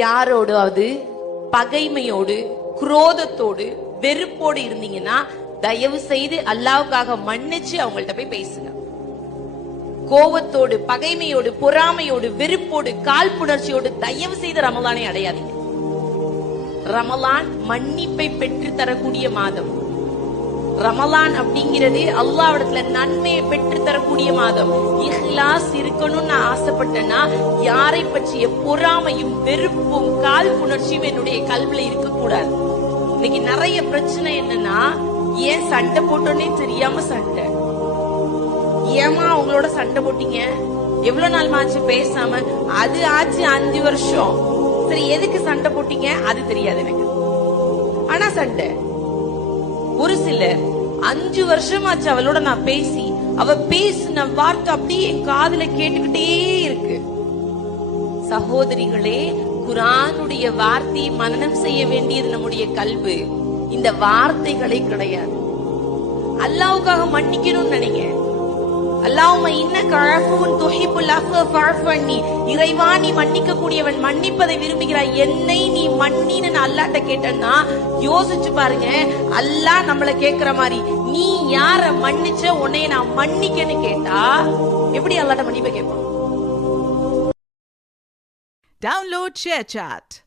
யாரோடாவது பகைமையோடு, குரோதத்தோடு, வெறுப்போடு இருந்தீங்கன்னா தயவு செய்து அல்லாஹ்வுக்காக மன்னிச்சு அவங்கள்ட்ட போய் பேசுங்க. கோவத்தோடு, பகைமையோடு, பொறாமையோடு, வெறுப்போடு, காழ்ப்புணர்ச்சியோடு தயவு செய்து ரமலானை அடையாதீங்க. ரமலான் மன்னிப்பை பெற்று தரக்கூடிய மாதம். ரமலான் அப்படிங்கிறது அல்லாஹ்விடத்துல நன்மையை பெற்று தரக்கூடிய மாதம். இஹ்லாஸ் இருக்கணும்னு நான் ஆசைப்பட்டேன்னா யாரை பற்றிய பொறாமையும் வெறுப்பும் காழ்ப்புணர்ச்சியும் என்னுடைய கல்வில இருக்கக்கூடாது. இன்னைக்கு நிறைய பிரச்சனை என்னன்னா, ஏன் சண்டை போட்டோன்னே தெரியாம சண்டை. ஏமா அவங்களோட சண்டை போட்டீங்க, எவ்வளவு நாள் ஆச்சு பேசாம, அது ஆச்சு 5 வருஷம். சரி, எதுக்கு சண்டை போட்டீங்க அது தெரியாது எனக்கு, ஆனா சண்டை. ஒரு சிலர் 5 வருஷமாச்சு அவளோட நான் பேசி, அவ பேசின வார்த்தை அப்படியே என் காதுல கேட்டுக்கிட்டே இருக்கு. சகோதரிகளே, குர்ஆனுடைய வார்த்தையை மனனம் செய்ய வேண்டியது நம்முடைய கல்வி, இந்த வார்த்தைகளே கிடையாது. அல்லாஹ்வுக்காக மன்னிக்கணும்னு நினைங்க. அல்லாஹும்ம இன்னக அஃபுவுன் துஹிப்புல் அஃவ ஃபஅஃபு அன்னி. இறைவா, நீ மன்னிக்க கூடியவன், மன்னிப்பதை விரும்புகிறாய், என்னை நீ மன்னின்னு நான் அல்லாஹ்ட்ட கேட்டேன்னா யோசிச்சு பாருங்க. அல்லாஹ் நம்மள கேக்குற மாதிரி, நீ யார மன்னிச்ச, உன்னைய நான் மன்னிக்கன்னு கேட்டா எப்படி அல்லாஹ்ட்ட மன்னிப்பை கேட்பான்? Download ShareChat.